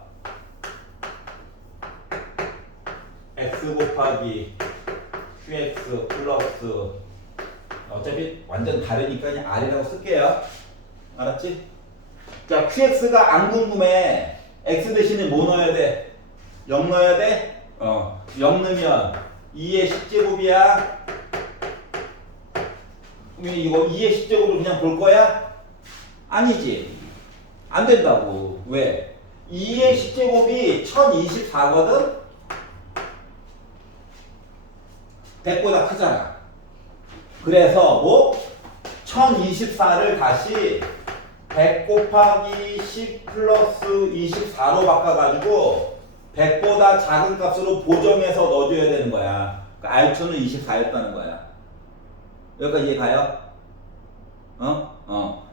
x 곱하기 qx 플러스 어차피 완전 다르니까 그냥 r이라고 쓸게요. 알았지? 자, qx가 안 궁금해. x 대신에 뭐 넣어야 돼? 0 넣어야 돼? 0 넣으면 2의 10제곱이야. 그럼 이거 2의 10제곱을 그냥 볼 거야? 아니지. 안 된다고. 왜? 2의 10제곱이 1024거든? 100보다 크잖아. 그래서 뭐? 1024를 다시 100 곱하기 10 플러스 24로 바꿔가지고 100보다 작은 값으로 보정해서 넣어줘야 되는 거야. 그러니까 R2는 24였다는 거야. 여기까지 이해가요?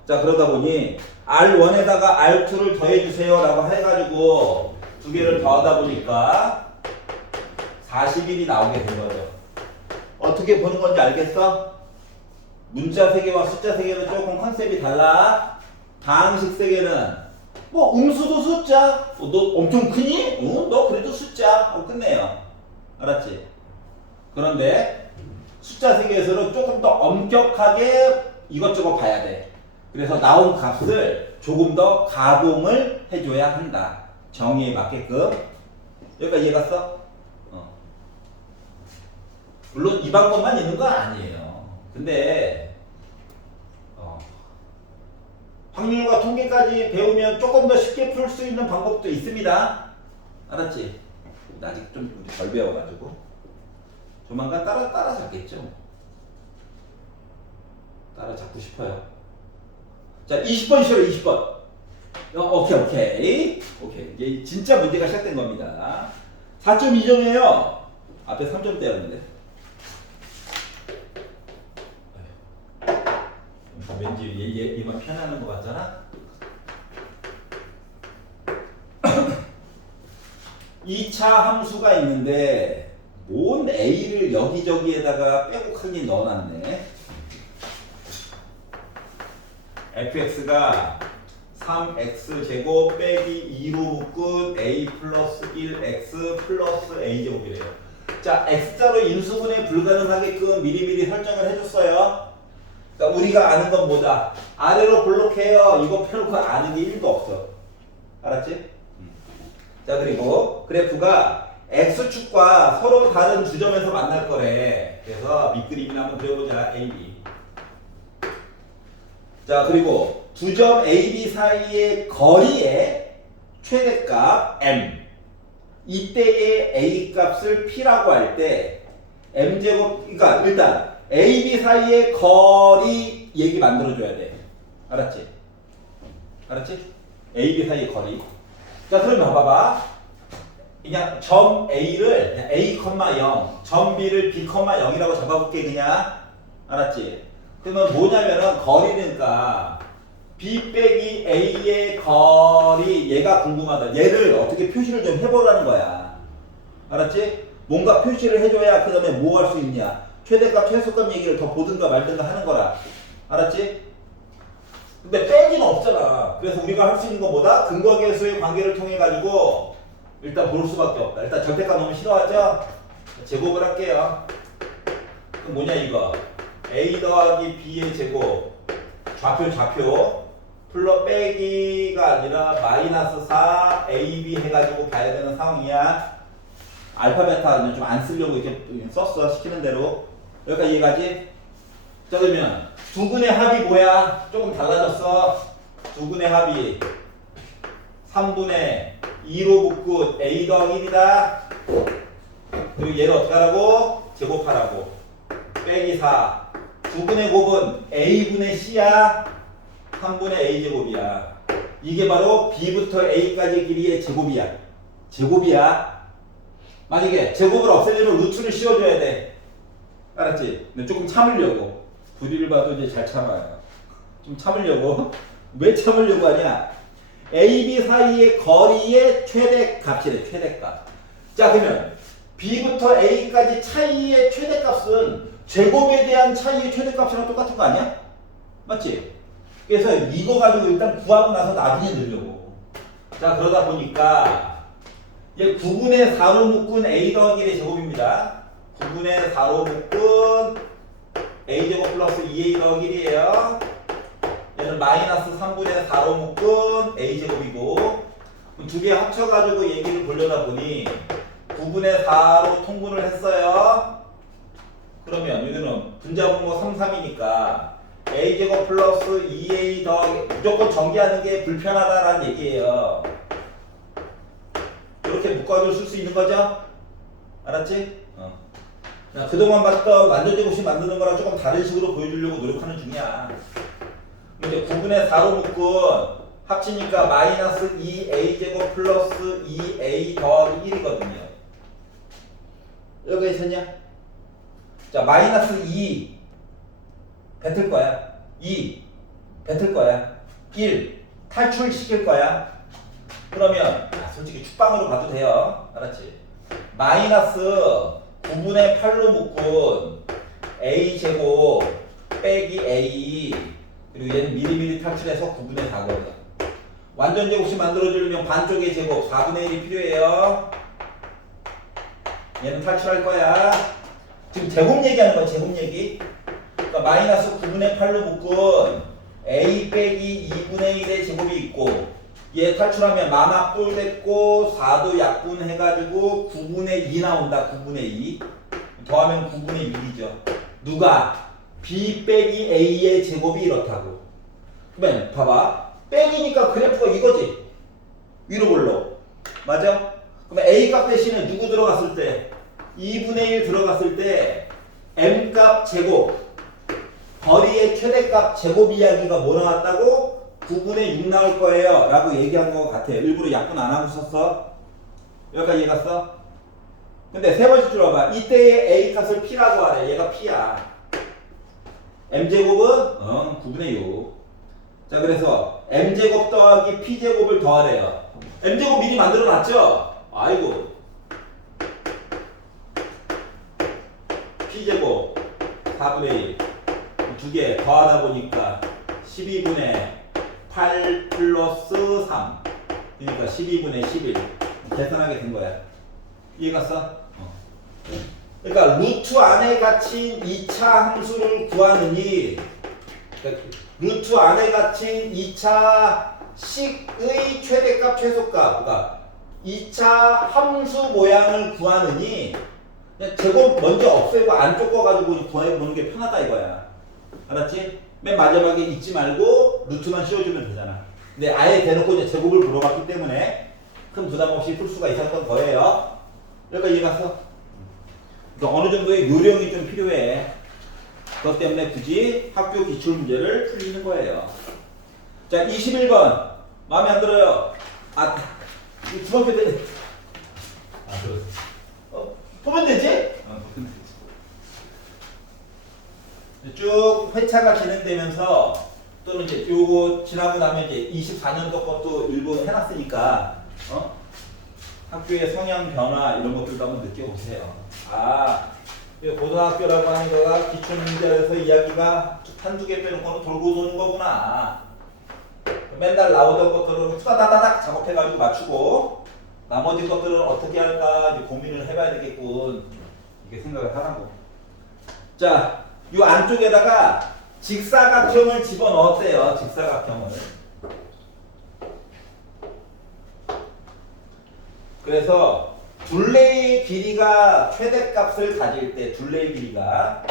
자, 그러다 보니 R1에다가 R2를 더해주세요 라고 해가지고 두 개를 더하다 보니까 41이 나오게 된 거죠. 어떻게 보는 건지 알겠어? 문자 세계와 숫자 세계는 조금 컨셉이 달라. 방식 세계는 뭐 음수도 숫자. 너 엄청 크니? 너 그래도 숫자 하고 끝내요. 알았지? 그런데 숫자 세계에서는 조금 더 엄격하게 이것저것 봐야 돼. 그래서 나온 값을 조금 더 가공을 해줘야 한다. 정의에 맞게끔. 여기까지 이해갔어? 물론 이 방법만 있는 건 아니에요. 근데 확률과 통계까지 배우면 조금 더 쉽게 풀 수 있는 방법도 있습니다. 알았지? 아직 좀 덜 배워가지고. 조만간 따라잡겠죠. 따라잡고 싶어요. 자, 20번 쉬어요, 20번. 오케이. 이제 진짜 문제가 시작된 겁니다. 4.2점이에요. 앞에 3점대였는데. 왠지 얘만 편안한 거 같잖아? 2차 함수가 있는데 뭔 A를 여기저기에다가 빼곡하게 넣어놨네. fx가 3x제곱 빼기 2로 묶은 a 플러스 1x 플러스 a제곱이래요. 자, x자로 인수분해 불가능하게끔 미리미리 설정을 해줬어요. 그러니까 우리가 아는 건 뭐다? 아래로 볼록해요. 이거 펴놓고 아는 게 1도 없어. 알았지? 자, 그리고 그래프가 x축과 서로 다른 두 점에서 만날 거래. 그래서 밑그림이나 한번 그려보자. a, b. 자, 그리고 두 점 a, b 사이의 거리의 최대값 m. 이때의 a 값을 p라고 할 때 m제곱, 그러니까 일단 a, b 사이의 거리 얘기 만들어줘야 돼. 알았지? a, b 사이의 거리. 자, 그러면 봐봐. 그냥 점 a를 a, 0, 점 b를 b, 0이라고 잡아볼게 그냥. 알았지? 그러면 뭐냐면은 거리니까 b 빼기 a의 거리 얘가 궁금하다. 얘를 어떻게 표시를 좀 해보라는 거야. 알았지? 뭔가 표시를 해줘야 그 다음에 뭐 할 수 있냐. 최대값 최소값 얘기를 더 보든가 말든가 하는 거라. 알았지? 근데 빼기는 없잖아. 그래서 우리가 할 수 있는 건 뭐다? 근과 계수의 관계를 통해 가지고 일단 볼 수밖에 없다. 일단 절대값 너무 싫어하죠? 제곱을 할게요. 그럼 뭐냐 이거? a 더하기 b의 제곱 좌표 플러 빼기가 아니라 마이너스 4 ab 해가지고 봐야 되는 상황이야. 알파 베타는 좀 안 쓰려고 이렇게 썼어. 시키는 대로. 여기까지 이해가지? 자, 그러면 두근의 합이 뭐야? 조금 달라졌어. 두근의 합이 3분의 2로 묶은 a 더하기 1이다. 그리고 얘를 어떻게 하라고? 제곱하라고. 빼기 4. 두근의 곱은 a분의 c야. 3분의 a 제곱이야. 이게 바로 b부터 a까지 길이의 제곱이야. 만약에 제곱을 없애려면 루트를 씌워줘야 돼. 알았지? 근데 조금 참으려고. 부리를 봐도 이제 잘 참아요. 좀 참으려고. 왜 참으려고 하냐? a, b 사이의 거리의 최대값이래. 최대값. 자, 그러면 b부터 a까지 차이의 최대값은 제곱에 대한 차이의 최대값이랑 똑같은 거 아니야? 맞지? 그래서 이거 가지고 일단 구하고 나서 나중에 넣으려고. 자, 그러다 보니까 얘 9분의 4로 묶은 a 더하기 1의 제곱입니다. 9분의 4로 묶은 a제곱 플러스 2a 더하기 1이에요. 얘는 마이너스 3분의 4로 묶은 a제곱이고 두 개 합쳐가지고 얘기를 보려다 보니 9분의 4로 통분을 했어요. 그러면 여기는 분자분모 3, 3이니까 a제곱 플러스 2a 더하기 무조건 전개하는 게 불편하다라는 얘기예요. 이렇게 묶어줄 수 있는 거죠? 알았지? 그동안 봤던 완전제곱식 만드는 거랑 조금 다른 식으로 보여주려고 노력하는 중이야. 근데 9분의 4로 묶은 합치니까 마이너스 2a제곱 플러스 2a 더하기 1이거든요. 여기 있었냐? 자, 마이너스 2 뱉을 거야. 2 뱉을 거야. 1 탈출시킬 거야. 그러면 솔직히 축방으로 봐도 돼요. 알았지? 마이너스 9분의 8로 묶은 a제곱 빼기 a 그리고 얘는 미리미리 탈출해서 9분의 4거든. 완전제곱식 만들어주려면 반쪽의 제곱 4분의 1이 필요해요. 얘는 탈출할 거야. 지금 제곱 얘기하는 거야. 제곱 얘기. 그러니까 마이너스 9분의 8로 묶은 a 빼기 2분의 1의 제곱이 있고 얘 탈출하면 마막돌 됐고 4도 약분해가지고 9분의 2 나온다. 9분의 2 더하면 9분의 6이죠. 누가? b 빼기 a의 제곱이 이렇다고. 그러면 봐봐. 빼기니까 그래프가 이거지. 위로 볼로. 맞아? 그러면 a 값 대신에 누구 들어갔을 때? 2분의 1 들어갔을 때 m값 제곱 거리의 최대값 제곱 이야기가 뭐 나왔다고? 9분의 6 나올 거예요 라고 얘기한 것 같아. 일부러 약분 안 하고 썼어. 여기까지 이해갔어? 근데 세 번째 줄 봐봐. 이때의 a 값을 p라고 하래. 얘가 p야. m제곱은 9분의 6. 자, 그래서 m제곱 더하기 p제곱을 더하래요. m제곱 미리 만들어 놨죠? 아이고. p제곱 4분의 1 두 개 더하다 보니까 12분의 8 플러스 3 그러니까 12분의 11 계산하게 된 거야. 이해갔어? 그러니까 루트 안에 갇힌 2차 함수를 구하느니 그러니까 루트 안에 갇힌 2차 식의 최대값 최소값 그러니까 2차 함수 모양을 구하느니 그냥 제곱 먼저 없애고 안쪽 거 가지고 구해보는 게 편하다 이거야. 알았지? 맨 마지막에 잊지 말고 루트만 씌워주면 되잖아. 근데 아예 대놓고 이제 제곱을 물어봤기 때문에 큰 부담 없이 풀 수가 있었던 거예요. 여기까지 이해갔어? 그러니까 어느 정도의 요령이 좀 필요해. 그것 때문에 굳이 학교 기출문제를 풀리는 거예요. 자, 21번 마음에 안 들어요. 이 중학교 때 보면 되지? 보면 되지. 쭉 회차가 진행되면서 또는 이제 요거 지나고 나면 이제 24년도 것도 일부 해놨으니까 학교의 성향 변화 이런 것들도 한번 느껴보세요. 고등학교라고 하는 거가 기출문제에서 이야기가 한두 개 빼놓고는 돌고 도는 거구나. 맨날 나오던 것들은 후다다닥 작업해가지고 맞추고 나머지 것들은 어떻게 할까 이제 고민을 해봐야 되겠군. 이게 생각을 하라고. 자, 이 안쪽에다가 직사각형을 집어넣었대요. 직사각형을. 그래서 둘레의 길이가 최대값을 가질 때 둘레의 길이가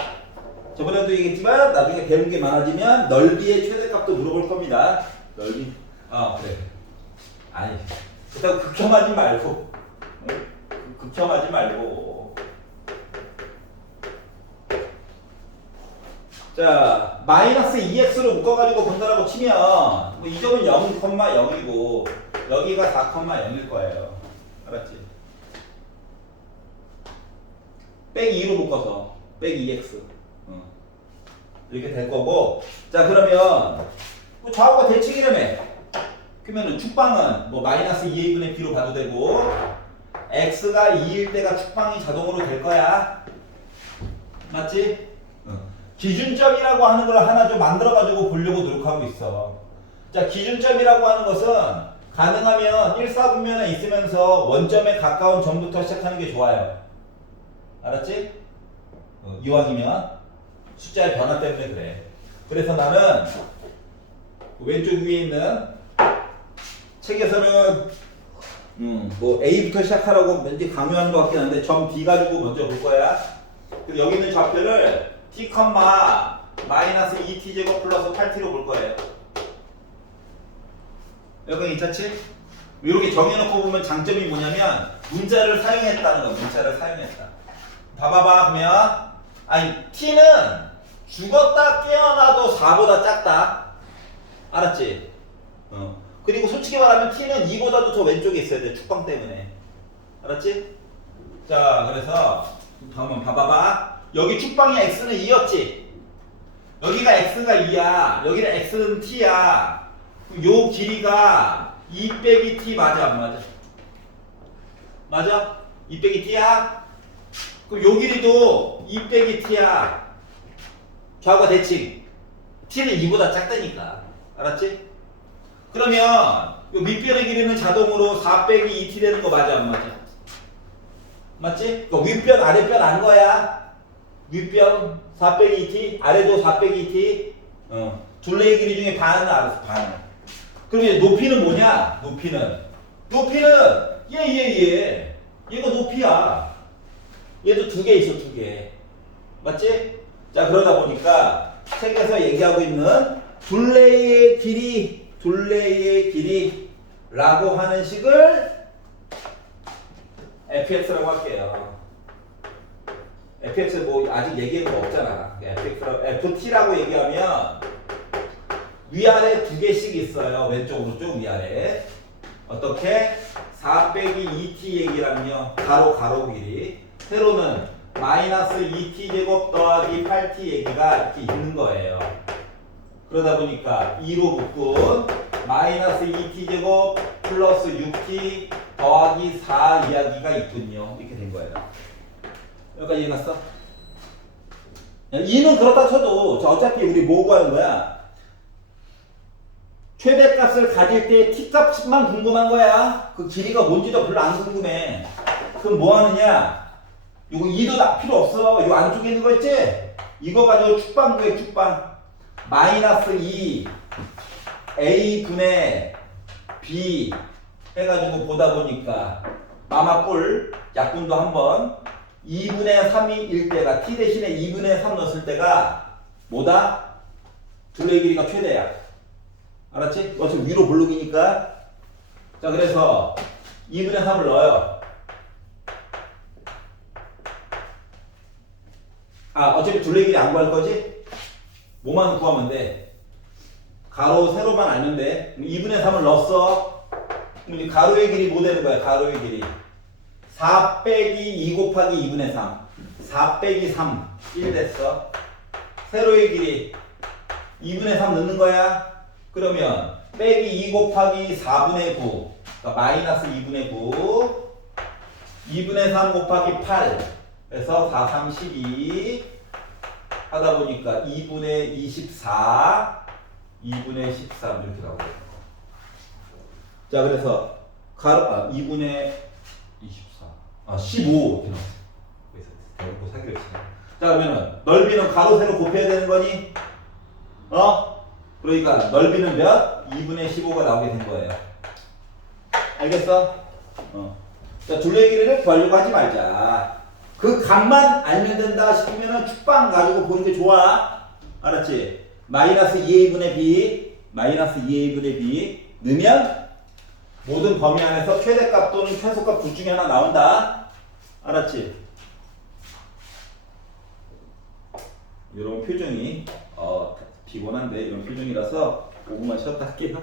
저번에도 얘기했지만 나중에 배운 게 많아지면 넓이의 최대값도 물어볼 겁니다. 넓이. 그래. 아니. 그렇다고 극혐하지 말고. 극혐하지 말고. 자, 마이너스 2x로 묶어가지고 본다라고 치면 뭐 이 점은 0,0이고 여기가 4,0일 거예요. 알았지? 빼기 2로 묶어서 빼기 2x 이렇게 될 거고. 자, 그러면 뭐 좌우가 대칭이라며. 그러면은 축방은 뭐 마이너스 2a분의 b로 봐도 되고 x가 2일 때가 축방이 자동으로 될 거야. 맞지? 기준점이라고 하는 걸 하나 좀 만들어가지고 보려고 노력하고 있어. 자, 기준점이라고 하는 것은 가능하면 1사분면에 있으면서 원점에 가까운 점부터 시작하는 게 좋아요. 알았지? 이왕이면 숫자의 변화 때문에 그래. 그래서 나는 왼쪽 위에 있는 책에서는 뭐 A부터 시작하라고 왠지 강요하는 것 같긴 한데 점 D 가지고 먼저 볼 거야. 그리고 여기 있는 좌표를 t, 마이너스 2t제곱 플러스 8t로 볼 거예요. 여기 괜찮지? 이렇게 정해놓고 보면 장점이 뭐냐면 문자를 사용했다는 거. 문자를 사용했다. 봐봐봐. 그러면 t는 죽었다 깨어나도 4보다 작다. 알았지? 그리고 솔직히 말하면 t는 2보다도 더 왼쪽에 있어야 돼. 축방 때문에. 알았지? 자, 그래서 한번 봐봐봐. 여기 축방의 x는 2였지? 여기가 x가 2야. 여기는 x는 t야. 요 길이가 2 빼기 t 맞아 안 맞아? 맞아? 2 빼기 t야? 그럼 요 길이도 2 빼기 t야. 좌우가 대칭. t는 2보다 작다니까. 알았지? 그러면 요 밑변의 길이는 자동으로 4 빼기 2t 되는 거 맞아 안 맞아? 맞지? 윗변 아랫변 안 거야. 윗변 4 빼기 2t, 아래도 4 빼기 2t. 둘레의 길이 중에 반은 알았어, 반. 그럼 이제 높이는 뭐냐? 높이는 얘가 높이야. 얘도 2개 있어, 2개. 맞지? 자, 그러다 보니까 책에서 얘기하고 있는 둘레의 길이라고 하는 식을 fx라고 할게요. fx 뭐 아직 얘기한 거 없잖아. fx라고 ft라고 얘기하면 위아래 두 개씩 있어요. 왼쪽 오른쪽 위아래. 어떻게? 4 빼기 2t 얘기라면요. 가로 길이. 세로는 마이너스 2t 제곱 더하기 8t 얘기가 이렇게 있는 거예요. 그러다 보니까 2로 묶은 마이너스 2t 제곱 플러스 6t 더하기 4 이야기가 있군요. 이렇게 된 거예요. 여기까지 이해갔어? 2는 그렇다 쳐도 자, 어차피 우리 뭐 구하는 거야? 최대값을 가질 때 t값만 궁금한 거야. 그 길이가 뭔지도 별로 안 궁금해. 그럼 뭐 하느냐? 요거 2도 다 필요 없어. 요 안쪽에 있는 거 있지? 이거 가지고 축방 구해, 축방. 마이너스 2 a분의 b 해가지고 보다 보니까 마마뿔 약분도 한번 2분의 3일 때가 t 대신에 2분의 3 넣었을 때가 뭐다? 둘의 길이가 최대야. 알았지? 어차피 위로 볼록이니까. 자, 그래서 2분의 3을 넣어요. 어차피 둘의 길이 안 구할 거지? 뭐만 구하면 돼? 가로, 세로만 알면 돼. 2분의 3을 넣었어. 그럼 이제 가로의 길이 뭐 되는 거야? 가로의 길이 4 빼기 2 곱하기 2분의 3 4 빼기 3 1 됐어. 세로의 길이 2분의 3 넣는 거야. 그러면 빼기 2 곱하기 4분의 9 그러니까 마이너스 2분의 9 2분의 3 곱하기 8 그래서 4, 3, 12 하다 보니까 2분의 24 2분의 13 이렇게 나오고요. 자, 그래서 가로 2분의 24 15 이렇게 나왔어요. 그래서 대놓고 사기를 치네. 자, 그러면은 넓이는 가로 세로 곱해야 되는 거니? 그러니까 넓이는 몇? 2분의 15가 나오게 된 거예요. 알겠어? 자, 둘레 길이를 구하려고 하지 말자. 그 값만 알면 된다 싶으면은 축방 가지고 보는 게 좋아. 알았지? 마이너스 2a분의 b 마이너스 2a분의 b 넣으면 모든 범위 안에서 최대값 또는 최소값 둘 중에 하나 나온다. 알았지? 이런 표정이 피곤한데 이런 표정이라서 5분만 쉬었다 할게요.